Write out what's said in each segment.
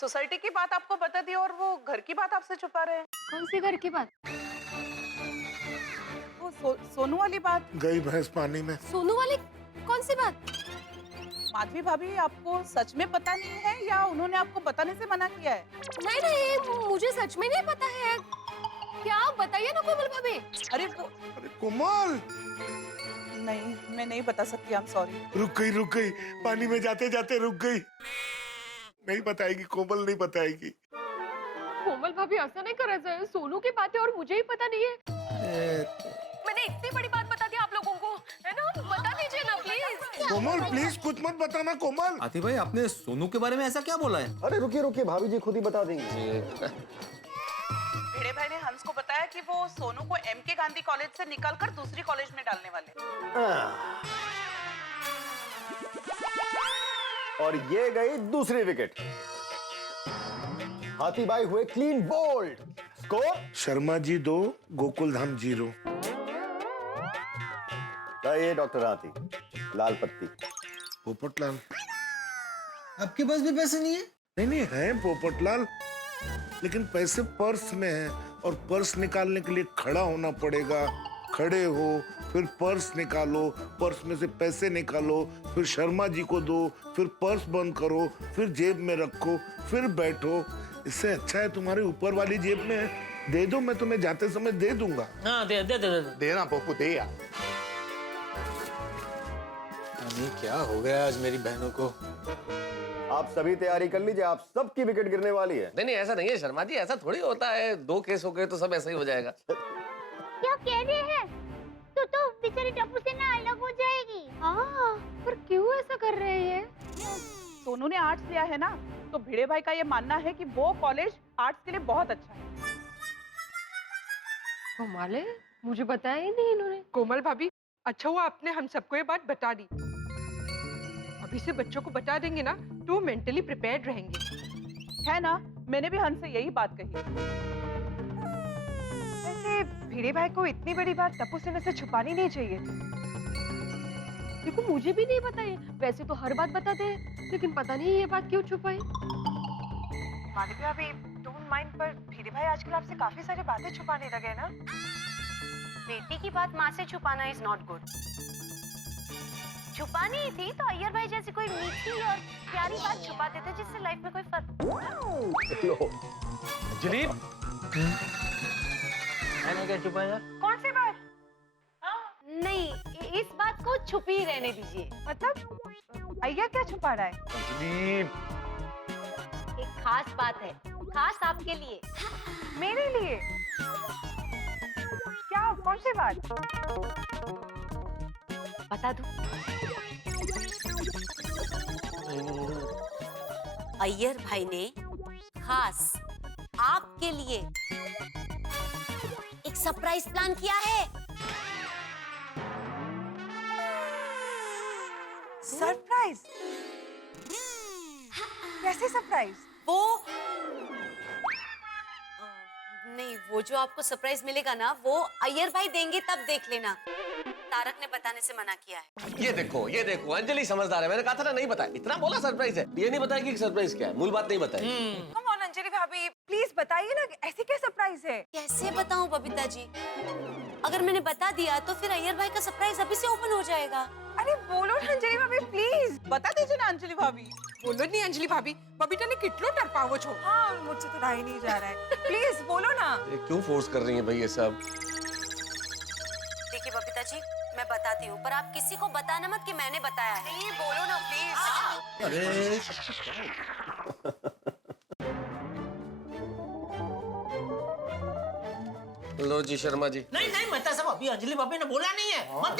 Society की बात आपको बता दी और वो घर की बात आपसे छुपा रहे हैं। कौन सी घर की बात? वो सोनू वाली बात। गई भैंस पानी में। सोनू वाली कौन सी बात? माधवी भाभी, आपको सच में पता नहीं है या उन्होंने आपको बताने से मना किया है? नहीं नहीं, मुझे सच में नहीं पता है। क्या बताइए ना कोमल भाभी। अरे कोमल, नहीं, मैं नहीं बता सकती, आई एम सॉरी। रुक गई पानी में जाते जाते रुक गई। नहीं बताएगी कोमल, नहीं बताएगी। कोमल भाभी ऐसा नहीं कर रहे, सोनू की बात है और मुझे ही पता नहीं है। मैंने इतनी बड़ी बात बता दी आप लोगों को, है ना? बता दीजिए ना प्लीज। कोमल प्लीज कुछ मत बताना कोमल। आतिफ भाई, आपने सोनू के बारे में ऐसा क्या बोला है? अरे रुकिए भाभी जी खुद ही बता देंगे। भिड़े भाई ने हंस को बताया कि वो सोनू को एमके गांधी कॉलेज से निकालकर दूसरी कॉलेज में डालने वाले। और ये गई दूसरी विकेट। हाथी भाई हुए clean bowled. Score Sharma ji 2, Gokul Dham 0। ये डॉक्टर हाथी, लाल पत्ती। पोपटलाल, आपके पास भी पैसे नहीं है? नहीं है पोपटलाल, लेकिन पैसे पर्स में हैं और पर्स निकालने के लिए खड़ा होना पड़ेगा। खड़े हो, फिर पर्स निकालो, पर्स में से पैसे निकालो, फिर शर्मा जी को दो, फिर पर्स बंद करो, फिर जेब में रखो, फिर बैठो। इससे अच्छा है तुम्हारे ऊपर वाली जेब में है। दे दो, मैं तुम्हें जाते समय दे दूंगा। हाँ दे दे दे दे देना पप्पू, दे यार। क्या हो गया आज मेरी बहनों को? आप सभी तैयारी कर लीजिए, आप सबकी विकेट गिरने वाली है। नहीं ऐसा नहीं है शर्मा जी, ऐसा थोड़ी होता है। 2 केस हो गए तो सब ऐसा ही हो जाएगा। क्या कह रहे हैं? तो बेचारी टप्पू से ना अलग हो जाएगी। हाँ, पर क्यों ऐसा कर रहे हैं? सोनू ने आर्ट्स लिया है ना, तो भिड़े भाई का ये मानना है कि वो कॉलेज आर्ट्स के लिए बहुत अच्छा है। कमाल है, मुझे बताया ही नहीं इन्होंने। कोमल भाभी, अच्छा हुआ आपने हम सबको ये बात बता दी। अभी से बच्चों को बता देंगे ना तो वो मेंटली प्रिपेयर्ड रहेंगे, है ना? मैंने भी हंस से यही बात कही। वैसे भिड़े भाई को इतनी बड़ी बात टप्पू सेना से छुपानी नहीं चाहिए थी। देखो मुझे भी नहीं बताइए, वैसे तो हर बात बताते हैं, लेकिन पता नहीं ये बात क्यों छुपाई। माधवी भाभी, डोंट माइंड, पर भिड़े भाई आजकल आपसे काफी सारी बातें छुपाने लगे ना। बेटी की बात माँ से छुपाना इज नॉट गुड। छुपानी ही थी तो अय्यर भाई जैसी कोई मीठी और प्यारी बात छुपा देते जिससे लाइफ में कोई फर्क। जलीब, मैंने क्या छुपाया? कौन सी बात? नहीं, इस बात को छुपी ही रहने दीजिए। मतलब अय्यर क्या छुपा रहा है? जलीब, एक खास बात है, खास आपके लिए। मेरे लिए? क्या, कौन सी बात? बता दूं? अय्यर भाई ने खास आपके लिए एक सरप्राइज प्लान किया है। सरप्राइज? कैसे सरप्राइज? नहीं, वो जो आपको सरप्राइज मिलेगा ना, वो अय्यर भाई देंगे, तब देख लेना। तारक ने बताने से मना किया है। ये देखो अंजलि समझदार है। मैंने कहा था ना नहीं बताया, इतना बोला सरप्राइज है, ये नहीं बताया कि सरप्राइज क्या है। मूल बात नहीं बताई। कम ऑन अंजलि भाभी, प्लीज बताइए ना, ऐसे क्या सरप्राइज है? कैसे बताऊं बबीता जी? अगर मैंने बता दिया तो फिर अय्यर भाई का सरप्राइज अभी से ओपन हो जाएगा। अरे बोलो ना अंजलि भाभी, प्लीज बता दीजिए ना अंजलि भाभी। बोलो नहीं अंजलि भाभी, बबीता ने कितनो डरपावो छो। हाँ, मुझसे तो रहा ही नहीं जा रहा है। प्लीज बोलो ना। ये क्यों फोर्स कर रही है भाई ये सब? देखिए बबीता जी, मैं बताती हूँ, पर आप किसी को बताना मत कि मैंने बताया है। नहीं, बोलो ना प्लीज। अरे लो जी शर्मा जी। नहीं मत सब, अभी अंजलि भाभी ने बोला नहीं है। मत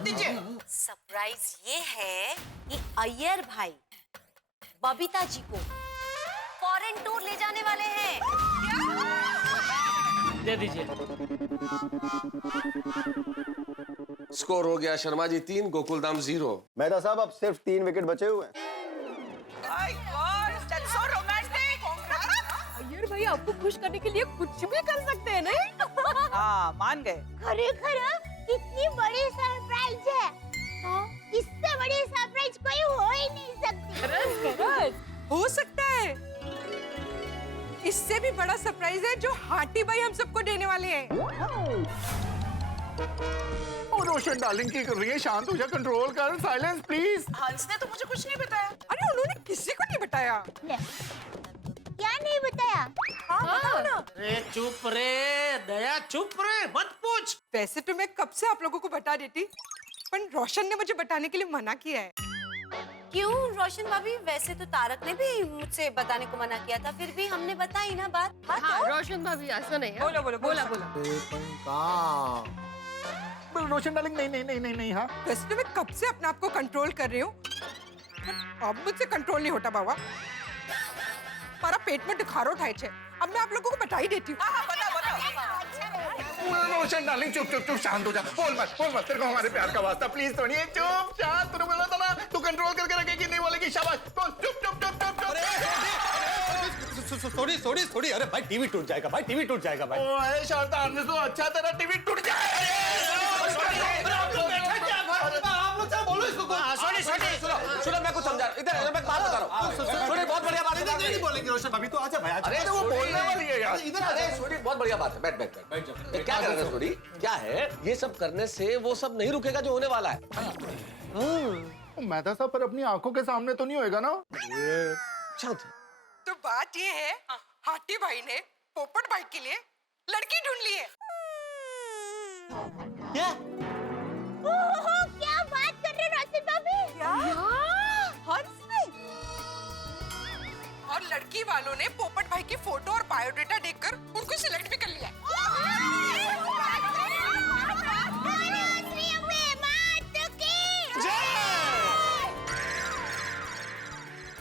दीजिए। सरप्राइज ये है कि अय्यर भाई बबीता जी को फॉरेन टूर ले जाने वाले हैं। दे दीजिए। स्कोर हो गया शर्मा जी 3, गोकुल धाम 0। मेहता साहब, अब सिर्फ 3 विकेट बचे हुए हैं। अय्यर भाई आपको खुश करने के लिए कुछ भी कर सकते हैं, नहीं? हाँ, मान गए। खरेखर इतनी बड़ी सरप्राइज है। इससे बड़ी सरप्राइज कोई हो ही नहीं सकती। हो सकता है। इससे भी बड़ा सरप्राइज है जो हाटी भाई हम सबको देने वाले हैं। ओ रोशन डार्लिंग, की कर रही है? शांत हो जा, कंट्रोल कर, साइलेंस प्लीज। हंस ने तो मुझे कुछ नहीं बताया। अरे उन्होंने किसी को नहीं बताया। क्या नहीं बताया? अरे चुप रे दया, चुप रे, मत पूछ। वैसे तो मैं कब से आप लोगों को बता देती, पर रोशन ने मुझे बताने के लिए मना किया है। क्यों रोशन भाभी? वैसे तो तारक ने भी मुझसे बताने को मना किया था, फिर भी हमने बताई ना बात। हाँ, रोशन भाभी ऐसा नहीं है। बोलो बोलो बोला बोला। रोशन डार्लिंग, नहीं नहीं नहीं नहीं नहीं। हाँ वैसे तो मैं कब से अपने आप को कंट्रोल कर रही हूँ, पर अब मुझसे कंट्रोल नहीं होता बाबा। हमारा पेट में दुखारो उठाए छे। अब मैं आप लोगों को बता ही देती हूँ। रोशन डार्लिंग, चुप चुप चुप, शांत हो जा, बोल मत तेरे को हमारे प्यार का वास्ता, प्लीज थोड़ी चुप शांत। तूने बोला था ना तू कंट्रोल करके रखेगी, नहीं बोलेगी, शाबाश बोल, चुप चुप चुप चुप चुप। Sorry sorry sorry. अरे भाई टीवी टूट जाएगा भाई, टीवी टूट जाएगा भाई। ओए शारदा, आने से अच्छा तेरा टीवी टूट जाए। सुनो मैं कुछ समझा, इधर मैं बात बता रहा हूँ। सुनिए, बहुत बढ़िया बात है। नहीं बोलेंगे रोशन भाभी, तो आजा भाई, आजा। अरे वो बोलने वाली है यार। इधर अरे सोनी, बहुत बढ़िया बात है, बैठ बैठ बैठ। क्या कर रहे हो सोनी? क्या है ये सब करने से वो सब नहीं रुकेगा जो होने वाला है। मेहता साहब, पर अपनी आंखों के सामने तो नहीं होएगा ना? शांत। तो बात ये है, हाटी भाई ने पोपट भाई के लिए लड़की ढूंढ ली है। क्या? क्या बात कर रहे रोशन भाभी? हंस ने और लड़की वालों ने पोपट भाई की फोटो और बायोडेटा देखकर उनको सिलेक्ट भी कर लिया है।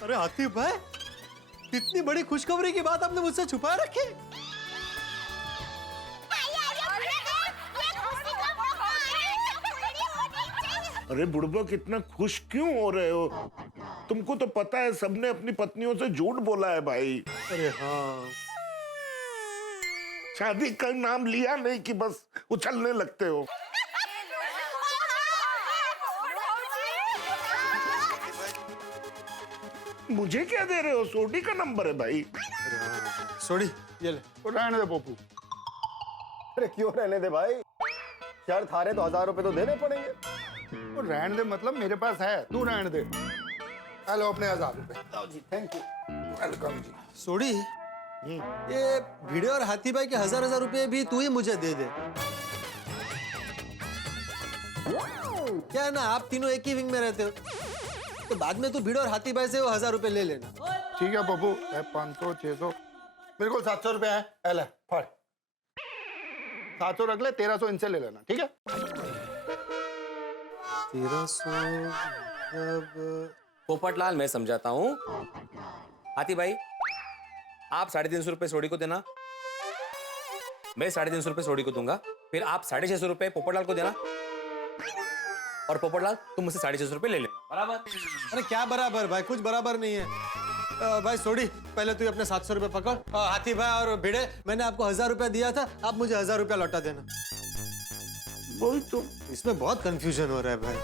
अरे हाथी भाई, इतनी बड़ी खुशखबरी की बात आपने मुझसे छुपा रखी। अरे बुड़बक, इतना खुश क्यों हो रहे हो? तुमको तो पता है सबने अपनी पत्नियों से झूठ बोला है भाई। अरे हाँ, शादी का नाम लिया नहीं कि बस उछलने लगते हो। मुझे क्या दे रहे हो? सोडी का नंबर है भाई। सॉरी, ये ले। रहने दे पप्पू। अरे क्यों रहने दे भाई, शर्त हारे तो 1000 रुपए तो देने पड़ेंगे। रहने दे मतलब मेरे पास है, तू रहने दे। हेलो, अपने 1000 रुपए। जी थैंक यू। वेलकम जी। सॉरी, ये भिड़े और हाथी भाई के 1000 रुपए भी तू ही मुझे दे दे। क्या है ना, आप तीनों एक ही विंग में रहते हो, तो बाद में तू भिड़े और हाथी भाई से वो 1000 रुपए ले लेना। ठीक है पप्पू, 500 600 बिल्कुल 700 रुपए है। एले फड़, 700 रख ले, 1300 इनसे ले लेना, ठीक है? 1300 पोपटलाल, मैं समझाता हूँ। हाथी भाई, आप 350 रुपए सोडी को देना, मैं 350 रुपए सोडी को दूंगा, फिर आप 650 रुपए पोपटलाल को देना, और पोपटलाल तुम मुझसे 650 रुपए ले ले। बराबर? अरे क्या बराबर भाई, कुछ बराबर नहीं है। भाई सोडी, पहले तू अपने 700 रुपए पकड़। हाथी भाई और भिड़े, मैंने आपको 1000 रुपया दिया था, आप मुझे 1000 रुपया लौटा देना। वही तो, इसमें बहुत कंफ्यूजन हो रहा है भाई।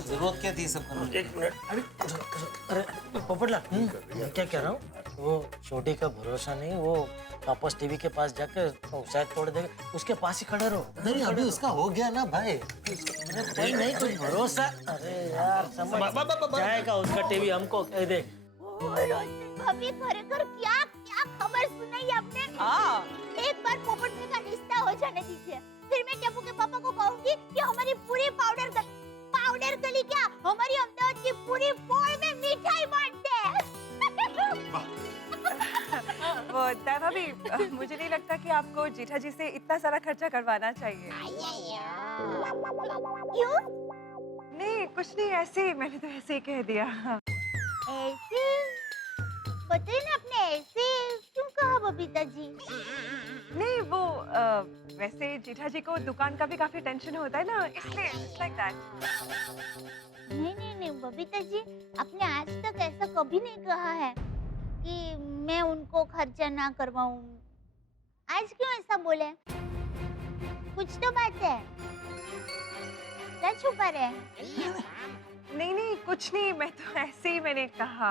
जरूरत क्या थी सब करने? एक मिनट। अरे पोपटलाल, मैं क्या कह रहा हूँ, वो छोटी का भरोसा नहीं, वो वापस टीवी के पास जाकर शायद तोड़ देगा, उसके पास ही खड़े रहो। नहीं, अभी उसका हो गया ना भाई। अरे कोई नहीं, कुछ भरोसा। अरे यार समझ जाएगा उसका टीवी, हमको कह दे। भाभी खरेखर क्या क्या खबर सुनाई आपने? एक बार पोपट भाई का रिश्ता हो जाने दीजिए, फिर मैं टप्पू के पापा को कहूंगी कि हमारी पूरी पाउडर गली क्या, हमारी अहमदाबाद की पूरी पोल में मिठाई बांटते हैं। वो दया भाभी, मुझे नहीं लगता कि आपको जेठा जी से इतना सारा खर्चा करवाना चाहिए। क्यों? नहीं कुछ नहीं, ऐसे ही, मैंने तो ऐसे ही कह दिया। ऐसे बताइए ना, आपने ऐसे क्यों कहा बबीता जी? नहीं वो वैसे जेठा जी को दुकान का भी काफी टेंशन होता है ना, इसलिए लाइक दैट। नहीं बबीता जी, आपने आज तक ऐसा कभी नहीं कहा है कि मैं उनको खर्चा ना करवाऊं। आज क्यों ऐसा बोले? कुछ तो बात है, क्या छुपा रहे हैं? नहीं कुछ नहीं, मैं तो ऐसे ही मैंने कहा।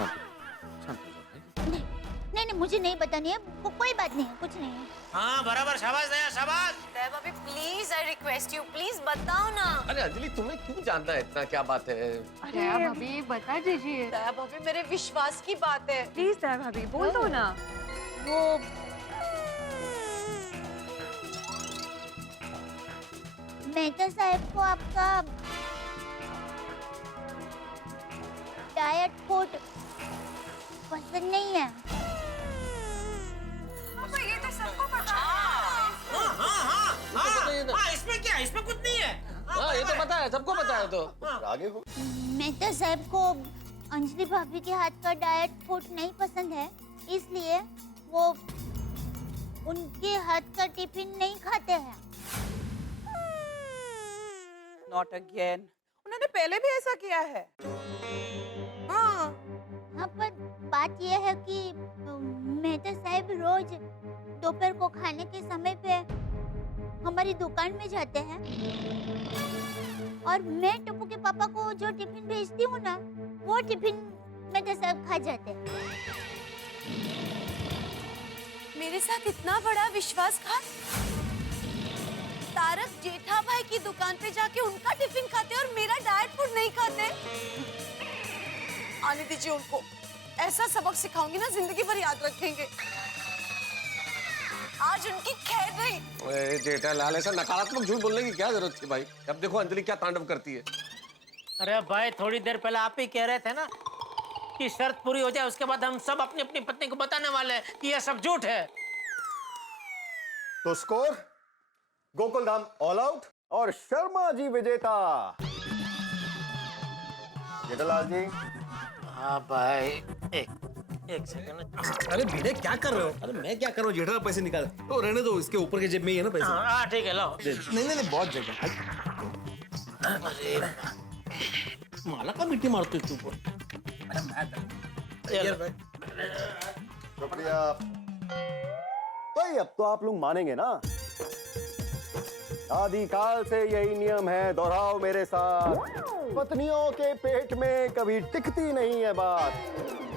नहीं नहीं, मुझे नहीं बतानी है, कोई बात नहीं है, कुछ नहीं है। हाँ बराबर, शाबाश दया, शाबाश। दया भाभी please, I request you, please बताओ ना। अरे अंजलि तुम्हें क्यों जानना है इतना, क्या बात है? दया भाभी बता दीजिए। दया भाभी मेरे विश्वास की बात है। प्लीज दया भाभी बोल दो ना। वो मेहता साहब को आपका डाइट फूड पसंद नहीं है। ये तो सबको पता हाँ, इसमें क्या है? इसमें कुछ नहीं है। हाँ ये तो पता है, सबको पता है। तो आगे हो। मेहता साहब को अंजलि भाभी के हाथ का डाइट फूड नहीं पसंद है, इसलिए वो उनके हाथ का टिफिन नहीं खाते हैं। नॉट अगेन, उन्होंने पहले भी ऐसा किया है। हाँ, हाँ पर बात यह है कि मेहता साहब रोज दोपहर को खाने के समय पे हमारी दुकान में जाते हैं और मैं टप्पू के पापा को जो टिफिन भेजती हूँ ना, वो टिफिन मेहता साहब खा जाते हैं। मेरे साथ इतना बड़ा विश्वासघात। तारक जेठा भाई की दुकान पे जाके उनका टिफिन खाते और मेरा डाइट फूड नहीं खाते। आने दीजिए उनको, ऐसा सबक सिखाऊंगी ना जिंदगी भर याद रखेंगे। आज उनकी खैर नहीं। जेठालाल, ऐसा नकारात्मक झूठ बोलने की क्या जरूरत थी भाई? अब देखो अंजलि क्या तांडव करती है। अरे भाई थोड़ी देर पहले आप ही कह रहे थे ना कि शर्त पूरी हो जाए उसके बाद हम सब अपनी अपनी पत्नी को बताने वाले हैं कि यह सब झूठ है। तो स्कोर गोकुलधाम ऑल आउट और शर्मा जी विजेता। जेठालाल जी। हाँ भाई, एक सेकंड। अरे भिड़े क्या कर रहे हो? अरे मैं क्या कर रहा हूँ, जेठा पैसे निकाल। तो रहने दो, इसके ऊपर के जेब में ही है ना पैसे। हाँ ठीक है, लाओ। नहीं बहुत जगह। अरे माला का मिट्टी मारते तू। शुक्रिया भाई। अब तो आप लोग मानेंगे ना, आदिकाल से यही नियम है, दोहराओ मेरे साथ। पत्नियों के पेट में कभी टिकती नहीं है बात।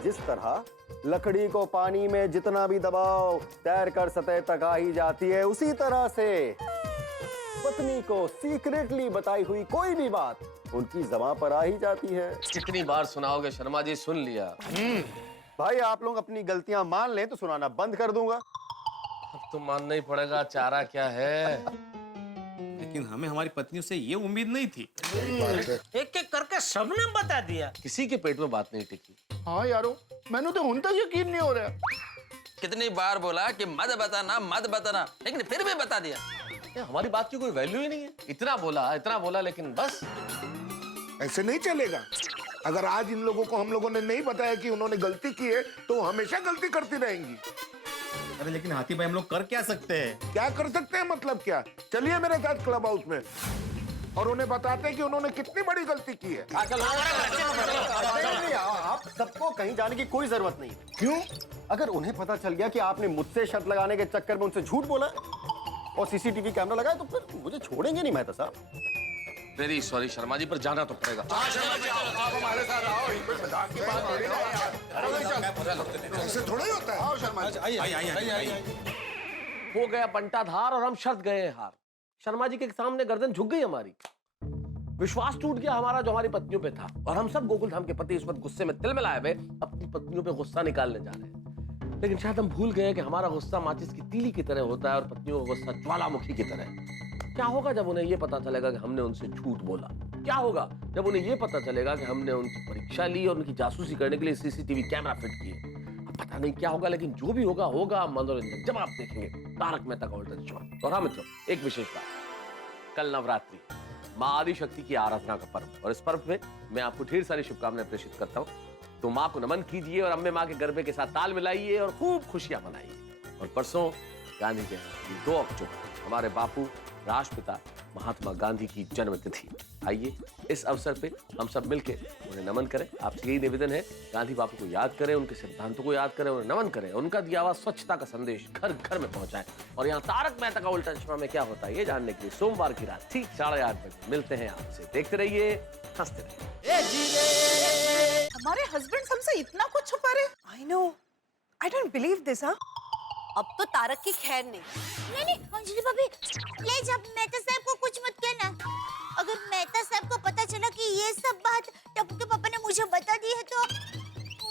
जिस तरह लकड़ी को पानी में जितना भी दबाओ तैर कर सतह तक आ ही जाती है, उसी तरह से पत्नी को सीक्रेटली बताई हुई कोई भी बात उनकी ज़बान पर आ ही जाती है। कितनी बार सुनाओगे शर्मा जी? सुन लिया। भाई आप लोग अपनी गलतियां मान लें तो सुनाना बंद कर दूंगा। अब तो मानना ही पड़ेगा, चारा क्या है। लेकिन हमें हमारी पत्नियों से ये उम्मीद नहीं थी। एक एक करके सबने बता दिया। किसी के पेट में बात नहीं टिकी। हाँ यारो, मैंने तो उन तक यकीन नहीं हो रहा। कितनी बार बोला कि मत बताना, लेकिन फिर भी बता दिया। हमारी बात की कोई वैल्यू ही नहीं है। इतना बोला लेकिन बस। ऐसे नहीं चलेगा। अगर आज इन लोगों को हम लोगों ने नहीं बताया कि उन्होंने गलती की है, तो हमेशा गलती करती रहेंगी। अरे लेकिन हाथी भाई हम लोग कर क्या सकते हैं? क्या कर सकते हैं मतलब क्या? चलिए मेरे साथ क्लब हाउस में और उन्हें बताते हैं कि उन्होंने कितनी बड़ी गलती की है। नहीं, आप सबको कहीं जाने की कोई जरूरत नहीं। क्यों? अगर उन्हें पता चल गया कि आपने मुझसे शर्त लगाने के चक्कर में उनसे झूठ बोला और सीसीटीवी कैमरा लगाया, तो फिर मुझे छोड़ेंगे नहीं मेहता साहब। वेरी सॉरी शर्मा जी, पर जाना तो पड़ेगा। आप हमारे साथ आओ, कोई मजाक की बात थोड़ी ना यार। ऐसे थोड़ा ही होता है। आओ शर्मा जी। हो गया बंटाधार और हम शर्त गए हार। शर्मा जी के सामने गर्दन झुक गई हमारी। विश्वास टूट गया हमारा जो हमारी पत्नियों पे था, और हम सब गोकुलधाम के पति इस वक्त गुस्से में तिलमिलाए हुए अपनी पत्नियों पे गुस्सा निकालने जा रहे हैं। लेकिन शायद हम भूल गए कि हमारा गुस्सा माचिस की तीली की तरह होता है और पत्नियों का गुस्सा ज्वालामुखी की तरह। क्या होगा जब उन्हें यह पता चलेगा कि हमने उनसे झूठ बोला? क्या होगा जब उन्हें यह पता चलेगा कि हमने उनकी परीक्षा ली और उनकी जासूसी करने के लिए सीसीटीवी कैमरा फिट किए? अब पता नहीं क्या होगा, लेकिन जो भी होगा होगा मनोरंजन। जब आप देखेंगे तारक मेहता का उल्टा चश्मा। और हाँ मित्रों, एक विशेष बात, कल नवरात्रि, माँ आदि शक्ति की आराधना का पर्व, और इस पर्व में मैं आपको ढेर सारी शुभकामनाएं प्रेषित करता हूँ। तो माँ को नमन कीजिए और अम्बे माँ के गरबे के साथ ताल मिलाइए और खूब खुशियां मनाइए। और परसों गांधी जयंती 2 अक्टूबर, हमारे बापू राष्ट्रपिता महात्मा गांधी की जन्मतिथि। आइए इस अवसर पे हम सब मिलकर उन्हें नमन करें। आपसे यही निवेदन है, गांधी बापू को याद करें, उनके सिद्धांतों को याद करें, उन्हें नमन करें, उनका दिया हुआ स्वच्छता का संदेश घर घर में पहुंचाएं। और यहाँ तारक मेहता का उल्टा चश्मा में क्या होता है ये जानने के लिए सोमवार की रात ठीक 8:30 बजे मिलते हैं आपसे। देखते रहिए, हंसते रहिए। हमारे हस्बैंड हमसे इतना कुछ छुपा रहे। I know, I don't believe this. हाँ, अब तो तारक की खैर नहीं। नहीं अंजलि भाभी, प्लीज अब मेहता साहब को कुछ मत कहना। अगर मेहता साहब को पता चला कि ये सब बात टप्पू के पापा ने मुझे बता दी है तो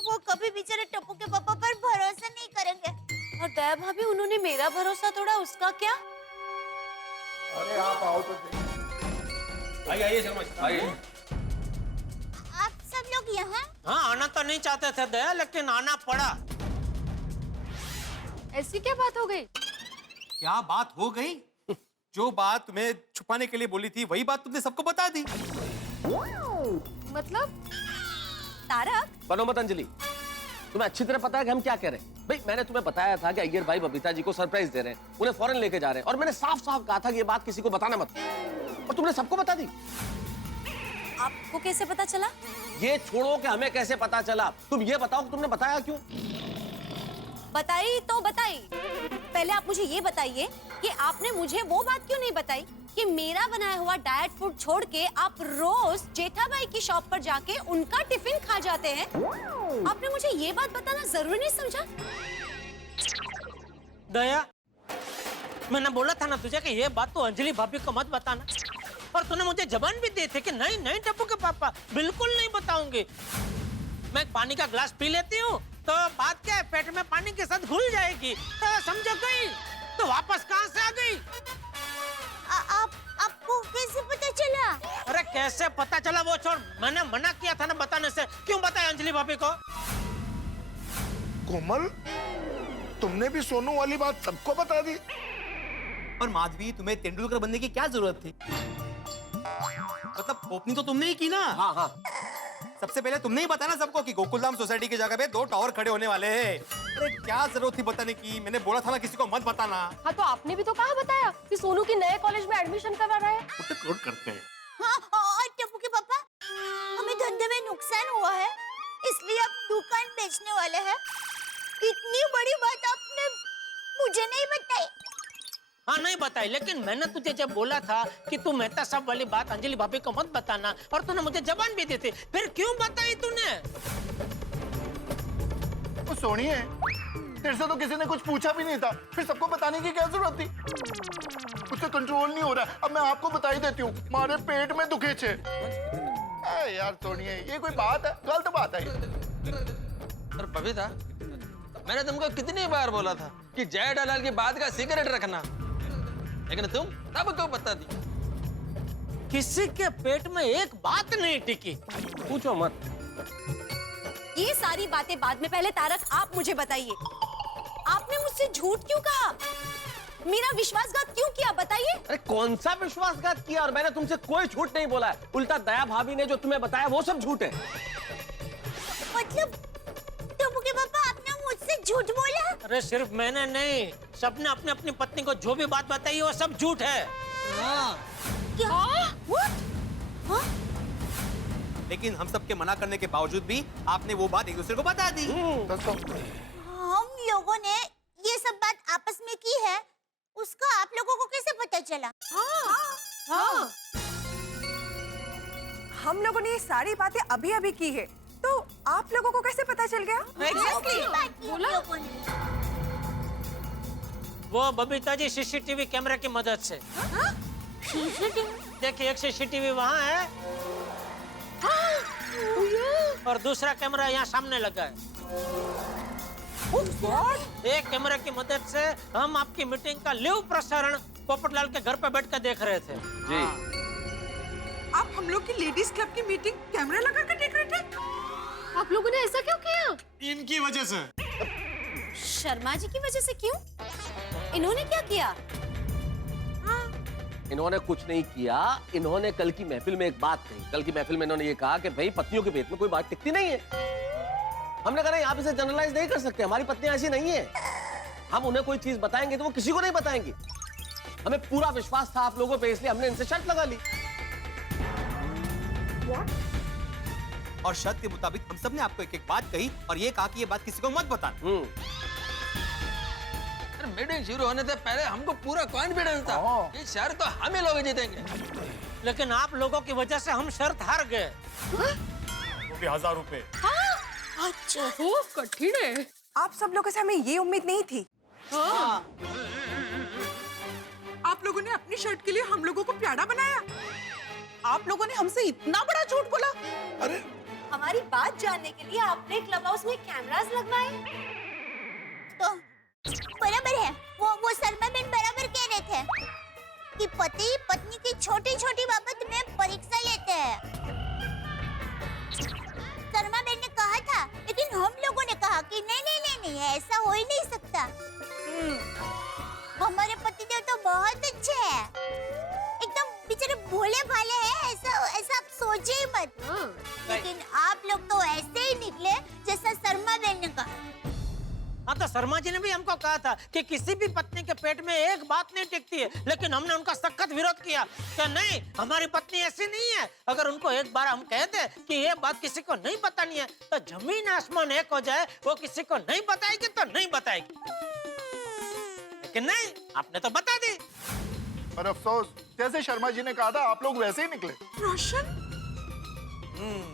वो कभी बेचारे टप्पू के पापा पर भरोसा नहीं करेंगे। और दया भाभी, उन्होंने मेरा भरोसा तोड़ा, उसका क्या? अरे आप आओ तो सही। आइए शर्मा जी, आइए। आप सब लोग यहाँ? हाँ, आना तो नहीं चाहते थे दया, लेकिन आना पड़ा। ऐसी क्या बात हो गई? क्या बात हो गई? जो बात तुम्हें छुपाने के लिए बोली थी वही बात तुमने सबको बता दी। मतलब? तारक, बनो मत अंजलि, तुम्हें अच्छी तरह पता है कि हम क्या कह रहे हैं। भाई मैंने तुम्हें बताया था कि अय्यर भाई बबीता जी को सरप्राइज दे रहे हैं, उन्हें फॉरेन लेके जा रहे हैं, और मैंने साफ साफ कहा था कि ये बात किसी को बताना मत, और तुमने सबको बता दी। आपको कैसे पता चला? ये छोड़ो कि हमें कैसे पता चला, तुम ये बताओ कि तुमने बताया क्यों? बताई तो बताई। पहले आप मुझे ये बताइए कि आपने मुझे वो बात क्यों नहीं बताई कि मेरा बनाया हुआ डाइट फूड छोड़ के आप रोज जेठाबाई की शॉप पर जाके उनका टिफिन खा जाते हैं। आपने मुझे ये बात बताना जरूरी नहीं समझा? दया, मैंने बोला था ना तुझे कि ये बात तो अंजलि भाभी को मत बताना, और तूने मुझे जबान भी दी थी कि नहीं नहीं टप्पू के पापा, बिल्कुल नहीं बताऊंगी। मैं पानी का ग्लास पी लेती हूँ तो बात क्या है, पेट में पानी के साथ घुल जाएगी। तो समझो गई तो वापस कहाँ से आ गई? आपको कैसे पता चला? अरे कैसे पता चला वो छोड़, मैंने मना किया था ना बताने से, क्यों बताया अंजलि भाभी को? कोमल, तुमने भी सोनू वाली बात सबको बता दी। और माधवी, तुम्हें तेंदुलकर बनने की क्या जरूरत थी? मतलब ओपनिंग तो तुमने ही की ना। हाँ हाँ, सबसे पहले तुमने ही बताना सबको कि गोकुलधाम सोसाइटी की जगह पे 2 टावर खड़े होने वाले हैं। अरे क्या जरूरत थी बताने की? मैंने बोला था ना किसी को मत बताना। हाँ, तो आपने भी तो कहा बताया कि सोनू की नए कॉलेज में एडमिशन करवा रहा है। करते हैं। हाँ, और टप्पू के पापा, हमें धंधे में नुकसान हुआ है, इसलिए अब दुकान बेचने वाले हैं। इतनी बड़ी बात आपने मुझे नहीं बताई। हाँ नहीं बताई, लेकिन मैंने तुझे जब बोला था कि तू मेहता साहब वाली बात अंजलि भाभी को मत बताना, और तूने मुझे जबान भी दी थी, फिर क्यों बताई तूने? वो सोनी है, तेरे से तो किसी ने कुछ पूछा भी नहीं था, फिर सबको बताने की क्या जरूरत थी? उससे कंट्रोल नहीं हो रहा। अब मैं आपको बता ही देती हूँ, हमारे पेट में दुखे छे। यार सोनिए, ये कोई बात है? गलत बात है। और बबीता, मैंने तुमको कितनी बार बोला था कि जय दलाल की बात का सीक्रेट रखना, लेकिन तुम सबको बता दी। किसी के पेट में एक बात नहीं टिकी। पूछो मत। ये सारी बातें बाद में, पहले तारक आप मुझे बताइए, आपने मुझसे झूठ क्यों कहा? मेरा विश्वासघात क्यों किया, बताइए। अरे कौन सा विश्वासघात किया? और मैंने तुमसे कोई झूठ नहीं बोला है, उल्टा दया भाभी ने जो तुम्हें बताया वो सब झूठ है। मतलब टप्पू के पापा, आपने मुझसे झूठ बोला? अरे सिर्फ मैंने नहीं, सबने अपनी अपनी पत्नी को जो भी बात बताई वो सब झूठ है। क्या? हाँ? लेकिन हम सबके मना करने के बावजूद भी आपने वो बात एक दूसरे को बता दी। हम लोगों ने ये सब बात आपस में की है, उसका आप लोगों को कैसे पता चला? हाँ। हम लोगों ने ये सारी बातें अभी अभी की है, तो आप लोगों को कैसे पता चल गया? बोला? वो बबीता जी सीसीटीवी कैमरे की मदद से। देखिए, एक सीसीटीवी वहाँ है और दूसरा कैमरा यहाँ सामने लगा है। एक कैमरे की मदद से हम आपकी मीटिंग का लाइव प्रसारण पोपटलाल के घर पे बैठ कर देख रहे थे। जी। आप हम लोग की लेडीज क्लब की मीटिंग कैमरा लगा कर देख रहे थे? आप लोगों ने ऐसा क्यों किया? इनकी वजह से। शर्मा जी की वजह से क्यों? इन्होंने क्या किया? इन्होंने कुछ नहीं किया, इन्होंने कल की महफिल में एक बात कही। कल की महफिल में इन्होंने ये कहा कि भाई पत्नियों के भेद में कोई बात टिकती नहीं है। हमने कहा नहीं, आप इसे जनरलाइज नहीं कर सकते, हमारी पत्नियां ऐसी नहीं है। हम उन्हें कोई चीज बताएंगे तो वो किसी को नहीं बताएंगी। हमें पूरा विश्वास था आप लोगों पे, इसलिए हमने इनसे शर्त लगा ली। और शर्त के मुताबिक हम सब ने आपको एक एक बात कही और ये कहा कि ये बात किसी को मत बताना। मीटिंग शुरू होने से पहले हमको पूरा कॉन्फिडेंस था कि शर्त तो हम ही लोग जीतेंगे, लेकिन आप लोगों की वजह से हम शर्त हार गए। वो भी 1000 रुपए। हाँ। अच्छा वो कठिन है। आप सब लोगों से हमें ये उम्मीद नहीं थी। हाँ। आप लोगों ने अपनी शर्ट के लिए हम लोगों को प्यादा बनाया। आप लोगों ने हमसे इतना बड़ा झूठ बोला। अरे हमारी बात जानने के लिए आपने क्लब हाउस में कैमरास लगवाए। तो बराबर है, वो शर्मा बेन बराबर कह रहे थे कि पति पत्नी की छोटी छोटी बाबत में परीक्षा लेते हैं। शर्मा बेन ने कहा था, लेकिन हम लोगों ने कहा कि नहीं नहीं नहीं नहीं, ऐसा हो ही नहीं सकता। हमारे पतिदेव तो बहुत अच्छे हैं, एकदम बेचारे भोले भाले हैं, ऐसा आप सोचे ही मत। लेकिन आप लोग तो ऐसे ही निकले जैसा शर्मा बेन ने कहा। हाँ, तो शर्मा जी ने भी हमको कहा था कि किसी भी पत्नी के पेट में एक बात नहीं टिकती है, लेकिन हमने उनका सख्त विरोध किया कि नहीं, हमारी पत्नी ऐसी नहीं है। अगर उनको एक बार हम कह दे कि ये बात किसी को नहीं बतानी है, तो जमीन आसमान एक हो जाए, वो किसी को नहीं बताएगी तो नहीं बताएगी। लेकिन नहीं, आपने तो बता दी। पर अफसोस, जैसे शर्मा जी ने कहा था आप लोग वैसे ही निकले। रोशन,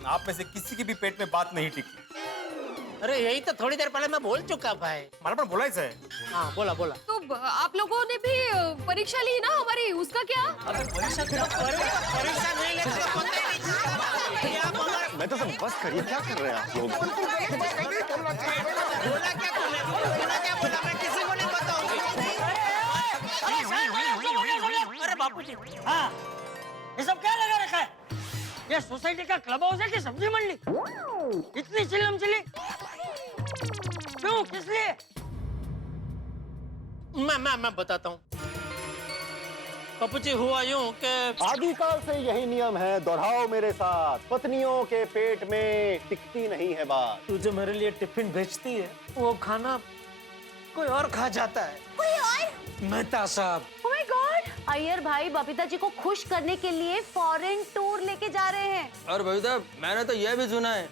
आप में से किसी की भी पेट में बात नहीं टिकी। अरे यही तो थोड़ी देर पहले मैं बोल चुका भाई। हमारे पर बोला है। हाँ, बोला बोला। तो आप लोगों ने भी परीक्षा ली ना हमारी, उसका क्या? परीक्षा नहीं लेते तो होते नहीं। मैं तो सब बस करिए, क्या कर रहे हैं आप लोग? बोला क्या तुमने? बोला क्या बोला? मैं किसी को नहीं बताऊंगी। अरे बापूजी, हाँ, ये सब क्या लगा रखा है? ये सोसाइटी का क्लब हाउस है कि सब्जी मंडी? इतनी चिल्लम चिल्ली क्यों, किस लिए? मैं बताता हूँ। बापूजी, हुआ यूं कि आदिकाल से यही नियम है, दोहराओ मेरे साथ। पत्नियों के पेट में टिकती नहीं है बात। तू जो मेरे लिए टिफिन भेजती है, वो खाना कोई और खा जाता है। कोई और? मेहता साहब। Oh my God! अय्यर भाई बबीता जी को खुश करने के लिए फॉरेन टूर लेके जा रहे हैं। और बबीता, मैंने तो यह भी सुना है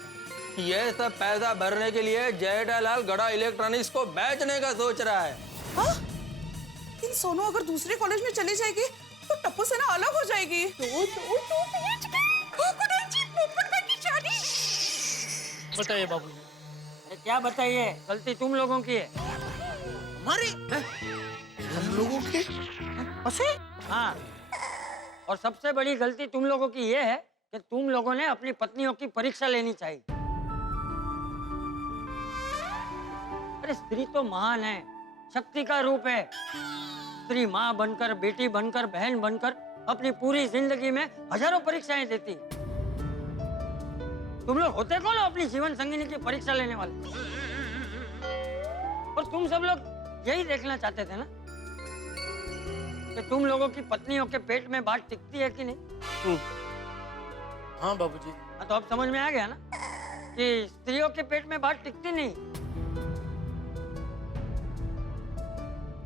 कि यह सब पैसा भरने के लिए जेठालाल गड़ा इलेक्ट्रॉनिक्स को बेचने का सोच रहा है। हाँ? इन सोनू अगर दूसरे कॉलेज में चली जाएगी तो टप्पू से ना अलग हो जाएगी। बताइए बाबू। अरे क्या बताइए, गलती तुम लोगों की है। हमारी? हम लोगों के? हाँ, और सबसे बड़ी गलती तुम लोगों की ये है कि तुम लोगों ने अपनी पत्नियों की परीक्षा लेनी चाहिए। अरे स्त्री तो महान है, शक्ति का रूप है। स्त्री माँ बनकर, बेटी बनकर, बहन बनकर अपनी पूरी जिंदगी में हजारों परीक्षाएं देती। तुम लोग होते कौन हो अपनी जीवन संगिनी की परीक्षा लेने वाले? और तुम सब लोग यही देखना चाहते थे ना कि तुम लोगों की पत्नियों के पेट में बात टिकती है कि नहीं? हाँ बाबूजी। हाँ, तो अब समझ में आ गया ना कि स्त्रियों के पेट में बात टिकती नहीं।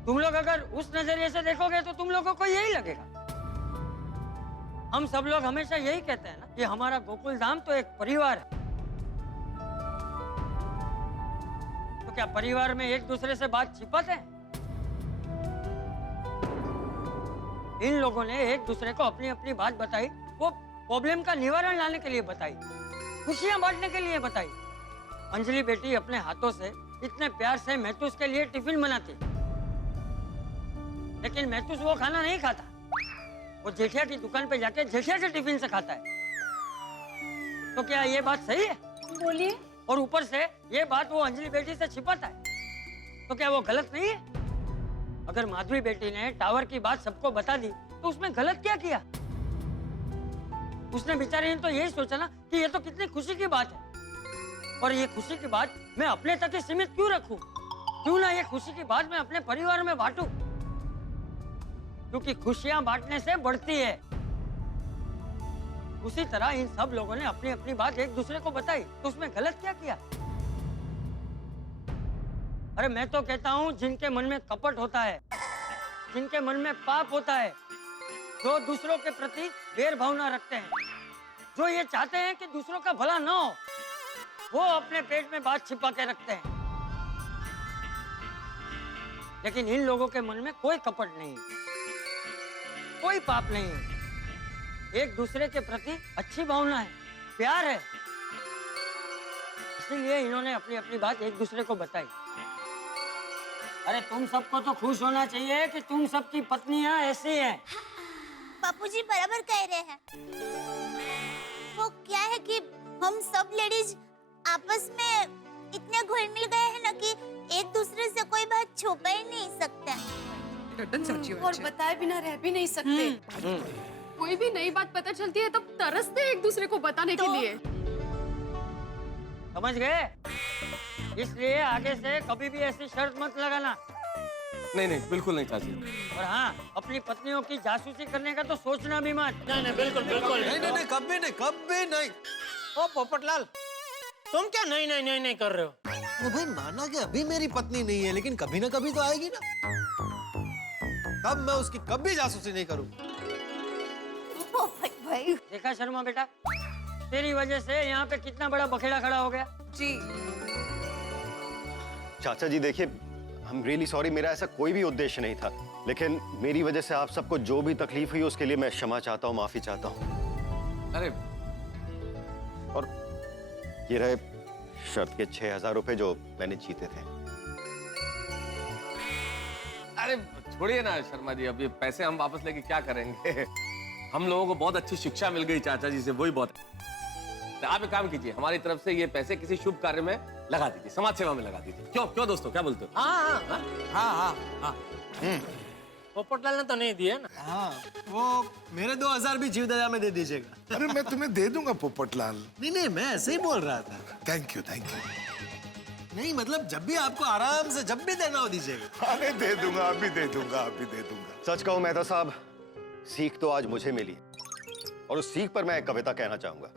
तुम लोग अगर उस नजरिए से देखोगे तो तुम लोगों को यही लगेगा। हम सब लोग हमेशा यही कहते हैं ना कि हमारा गोकुल धाम तो एक परिवार है। तो क्या परिवार में एक दूसरे से बात छिपाते हैं? इन लोगों ने एक दूसरे को अपनी अपनी बात बताई, वो प्रॉब्लम का निवारण लाने के लिए बताई, खुशियां बांटने के लिए बताई। अंजलि बेटी अपने हाथों से इतने प्यार से महतूस के लिए टिफिन बनाती, लेकिन महतूस वो खाना नहीं खाता, वो जेठिया की दुकान पे जाके जेठिया के टिफिन से खाता है। तो क्या ये बात सही है? बोलिए। और ऊपर से ये बात वो अंजलि बेटी से छिपाता है, तो क्या वो गलत नहीं है? अगर माधवी बेटी ने टावर की बात सबको बता दी तो उसमें गलत क्या किया? उसने बेचारी ने तो यही सोचा ना कि ये तो कितनी खुशी की बात है, और ये खुशी की बात मैं अपने तक ही सीमित क्यों रखूं? क्यों ना ये खुशी की बात मैं अपने परिवार में बांटूं? क्योंकि खुशियां बांटने से बढ़ती है। उसी तरह इन सब लोगों ने अपनी अपनी बात एक दूसरे को बताई, तो उसमें गलत क्या किया? अरे मैं तो कहता हूँ, जिनके मन में कपट होता है, जिनके मन में पाप होता है, जो दूसरों के प्रति बैर भावना रखते हैं, जो ये चाहते हैं कि दूसरों का भला ना हो, वो अपने पेट में बात छिपा के रखते हैं। लेकिन इन लोगों के मन में कोई कपट नहीं है, कोई पाप नहीं है, एक दूसरे के प्रति अच्छी भावना है, प्यार है। इसीलिए इन्होंने अपनी अपनी बात एक दूसरे को बताई। अरे तुम सबको तो खुश होना चाहिए कि तुम सबकी पत्नियां ऐसी हैं। बापूजी बराबर कह रहे हैं। वो क्या है कि हम सब लेडीज आपस में इतने घुल मिल गए हैं ना कि एक दूसरे से कोई बात छुपा ही नहीं सकता। और बताए बिना रह भी नहीं सकते। कोई भी नई बात पता चलती है तब तरसते हैं एक दूसरे को बताने के लिए। समझ गए? इसलिए आगे से कभी भी ऐसी शर्त मत लगाना। नहीं नहीं, बिल्कुल नहीं चाची। और हाँ, अपनी पत्नियों की जासूसी करने का तो सोचना भी मत। नहीं नहीं, बिल्कुल बिल्कुल नहीं, कभी नहीं, कभी नहीं। ओ पोपटलाल, तुम क्या नहीं नहीं नहीं नहीं कर रहे हो? अरे भाई, माना कि अभी मेरी पत्नी नहीं है, लेकिन कभी ना कभी तो आएगी ना। तब मैं उसकी कभी जासूसी नहीं करूंगा। भाई देखा शर्मा बेटा, तेरी वजह से यहाँ पे कितना बड़ा बखेड़ा खड़ा हो गया। जी चाचा जी देखिए, I'm really sorry, मेरा ऐसा कोई भी उद्देश्य नहीं था, लेकिन मेरी वजह से आप सबको जो भी तकलीफ हुई उसके लिए मैं क्षमा चाहता हूँ, माफी चाहता हूँ। अरे और ये रहे शर्त के 6,000 रुपए जो मैंने जीते थे। अरे छोड़िए ना शर्मा जी, अब ये पैसे हम वापस लेके क्या करेंगे? हम लोगों को बहुत अच्छी शिक्षा मिल गई चाचा जी से, वही बहुत है। तो आप एक काम कीजिए, हमारी तरफ से ये पैसे किसी शुभ कार्य में लगा दीजिए, समाज सेवा में लगा दीजिए। क्यों क्यों दोस्तों, क्या बोलते हो? हाँ हाँ हाँ हाँ हाँ। पोपटलाल ने तो नहीं दिए ना। हाँ, वो मेरे 2,000 भी जीव दया में दे दीजिएगा। अरे मैं तुम्हें दे दूंगा पोपटलाल। नहीं नहीं, मैं ऐसे ही बोल रहा था। Thank you. नहीं मतलब, जब भी आपको आराम से जब भी देना हो दीजिएगा। अरे दे दूंगा, अभी दे दूंगा, अभी दे दूंगा। सच कहूँ मेहता साहब, सीख तो आज मुझे मिली, और उस सीख पर मैं एक कविता कहना चाहूंगा।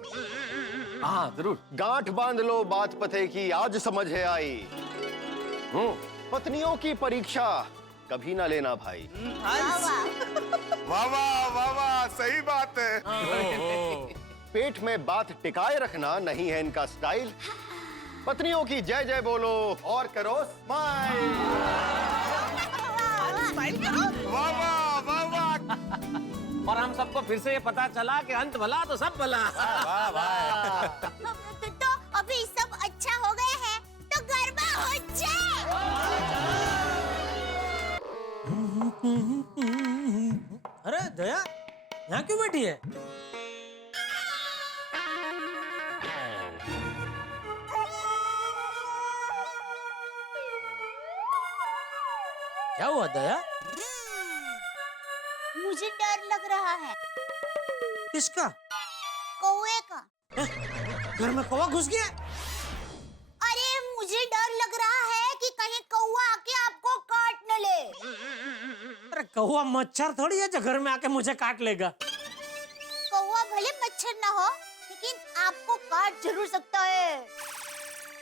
हाँ जरूर। गांठ बांध लो बात पते की, आज समझ है आई। पत्नियों की परीक्षा कभी ना लेना भाई। वाह वाह वाह वाह, सही बात है। पेट में बात टिकाए रखना नहीं है इनका स्टाइल। पत्नियों की जय जय बोलो और करो स्माइल। वाह वाह वाह वाह। और हम सबको फिर से ये पता चला कि अंत भला तो सब भला। वाह वाह। तो अभी सब अच्छा हो गया है तो गरबा हो जाए। अरे दया, यहाँ क्यों बैठी है? क्या हुआ दया? मुझे डर लग रहा है। किसका? कौवे का। घर में कौवा घुस गया? अरे मुझे डर लग रहा है कि कहीं कौवा आके आपको काट न ले। अरे कौवा मच्छर थोड़ी है जो घर में आके मुझे काट लेगा। कौवा भले मच्छर ना हो, लेकिन आपको काट जरूर सकता है।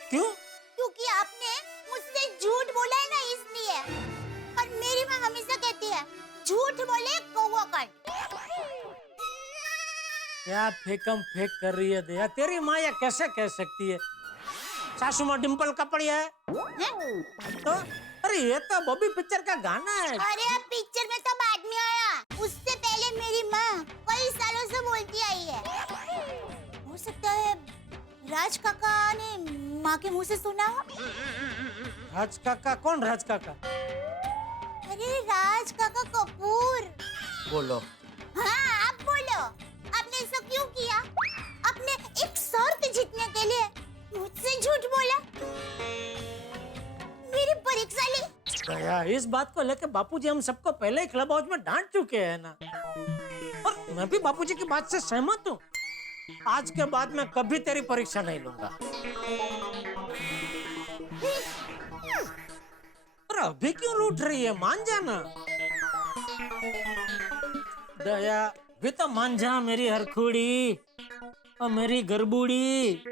क्यों? क्योंकि आपने मुझसे झूठ बोला है ना, इसलिए। और मेरी माँ हमेशा कहती है, झूठ बोले कौवा काट। क्या फेकम फेक कर रही है दया? तेरी माँ ये कैसे कह सकती है? सासू माँ डिम्पल कपड़िया है? तो अरे ये तो बॉबी पिक्चर का गाना है। अरे अब पिक्चर में तो बाद में आया, उससे पहले मेरी माँ कई सालों से बोलती आई है। हो सकता है राज काका ने माँ के मुंह से सुना हो। राज काका? कौन राज काका? अरे राज काका कपूर। बोलो। हाँ आप बोलो, आपने ऐसा क्यों किया? आपने एक शर्त जीतने के लिए मुझसे झूठ बोला, मेरी परीक्षा ली। दया, इस बात को लेकर बापूजी हम सबको पहले ही क्लब हाउस में डांट चुके हैं ना। और मैं भी बापूजी की बात से सहमत हूँ। आज के बाद मैं कभी तेरी परीक्षा नहीं लूंगा। पर अभी क्यों रूठ रही है? मान जाना दया, भी तो मान जा मेरी हरखुड़ी और मेरी गरबूड़ी,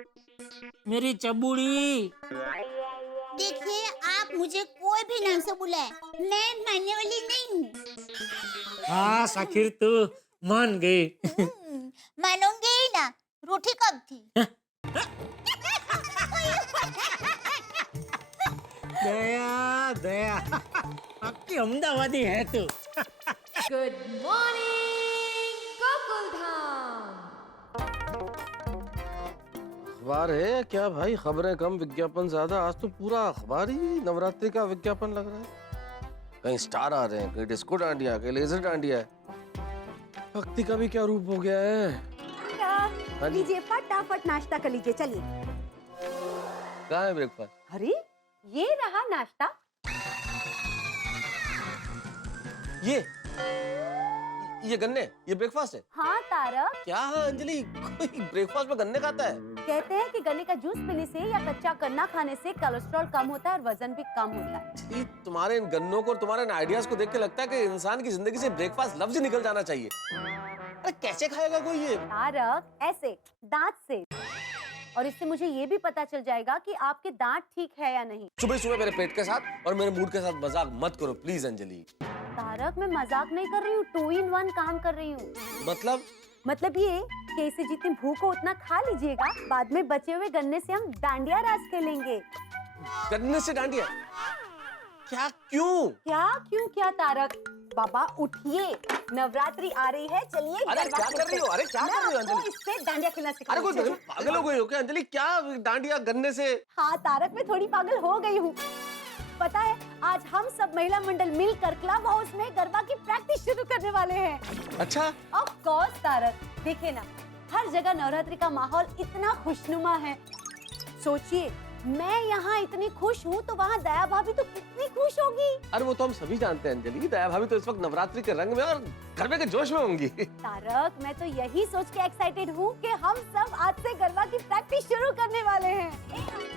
मेरी चबूड़ी। देखिए, आप मुझे कोई भी नाम से बुलाए, मैं मानने वाली नहीं हूँ। हाँ आखिर तू मान गई। मानूंगी ही ना, रूठी कब थी? दया दया, आपकी अहमदाबादी है तू। Good morning Gokuldham. अखबार है या क्या भाई? खबरें कम विज्ञापन ज्यादा। आज तो पूरा अखबार ही नवरात्रि का विज्ञापन लग रहा है। कहीं स्टार आ रहे हैं, कहीं डिस्को डांडिया, कहीं लेजर डांडिया। भक्ति का भी क्या रूप हो गया है। हाँ जी। लीजिए फटाफट नाश्ता कर लीजिए, चलिए। कहाँ है ब्रेकफास्ट? अरे ये रहा नाश्ता। ये गन्ने, ये ब्रेकफास्ट है? हाँ तारक। क्या है अंजलि, कोई ब्रेकफास्ट में गन्ने खाता है? कहते हैं कि गन्ने का जूस पीने से या कच्चा गन्ना खाने से कोलेस्ट्रॉल कम होता है और वजन भी कम होता है। जी, तुम्हारे इन गन्नों को और तुम्हारे इन आइडियाज को देख के लगता है कि इंसान की जिंदगी से ब्रेकफास्ट लफ्ज ही निकल जाना चाहिए। अरे कैसे खाएगा कोई ये? तारक, ऐसे दांत से। और इससे मुझे ये भी पता चल जाएगा कि आपके दांत ठीक है या नहीं। सुबह सुबह मेरे पेट के साथ और मेरे मूड के साथ मजाक मत करो प्लीज अंजलि। तारक, मैं मजाक नहीं कर रही हूँ, 2 in 1 काम कर रही हूँ। मतलब ये कि इसे जितनी भूख हो उतना खा लीजिएगा, बाद में बचे हुए गन्ने से हम डांडिया राज खेलेंगे। गन्ने से डांडिया? क्या क्यों? क्या तारक? बाबा उठिए, नवरात्रि आ रही है, चलिए। अरे क्या कर रही हो? अरे क्या कर रही हो अंजलि? इससे डांडिया खेलना सिखा। अरे कोई पागल हो गई हो क्या अंजलि? क्या डांडिया गन्ने से? हाँ तारक, मैं थोड़ी पागल हो गई हूँ। पता है, आज हम सब महिला मंडल मिलकर क्लब हाउस में गरबा की प्रैक्टिस शुरू करने वाले हैं। अच्छा? ऑफ कोर्स तारक, देखिए ना, हर जगह नवरात्रि का माहौल इतना खुशनुमा है। सोचिए, मैं यहाँ इतनी खुश हूँ तो वहाँ दया भाभी तो कितनी खुश होगी। अरे वो तो हम सभी जानते हैं अंजलि, दया भाभी तो इस वक्त नवरात्रि के रंग में और गरबे के जोश में होंगी। तारक, मैं तो यही सोच के एक्साइटेड हूँ कि हम सब आज से गरबा की प्रैक्टिस शुरू करने वाले हैं।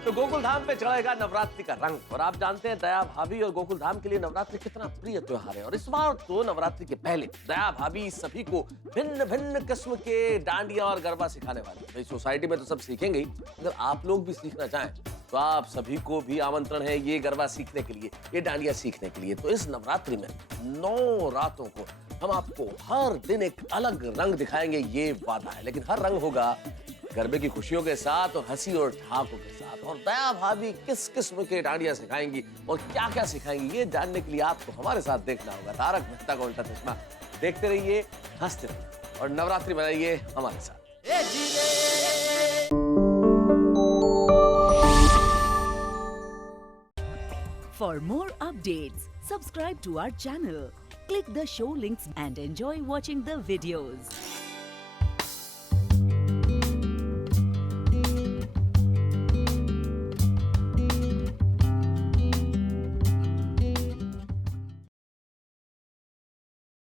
तो गोकुल धाम पे चढ़ेगा नवरात्रि का रंग। और आप जानते हैं दया भाभी और गोकुल धाम के लिए नवरात्रि कितना प्रिय त्योहार है। और इस बार तो नवरात्रि के पहले दया भाभी सभी को भिन्न भिन्न किस्म के डांडिया और गरबा सिखाने वाली है। सोसाइटी में तो सब सीखेंगे ही, अगर आप लोग भी सीखना चाहें तो आप सभी को भी आमंत्रण है ये गरबा सीखने के लिए, ये डांडिया सीखने के लिए। तो इस नवरात्रि में 9 रातों को हम आपको हर दिन एक अलग रंग दिखाएंगे, ये वादा है। लेकिन हर रंग होगा गरबे की खुशियों के साथ और हंसी और ठहाकों के साथ। और दया भाभी किस किस्म के डांडिया सिखाएंगी और क्या क्या सिखाएंगी, ये जानने के लिए आपको हमारे साथ देखना होगा तारक मेहता का उल्टा चश्मा। देखते रहिए, हंसते रहिए और नवरात्रि मनाइए हमारे साथ। For more updates, subscribe to our channel, click the show links and enjoy watching the videos.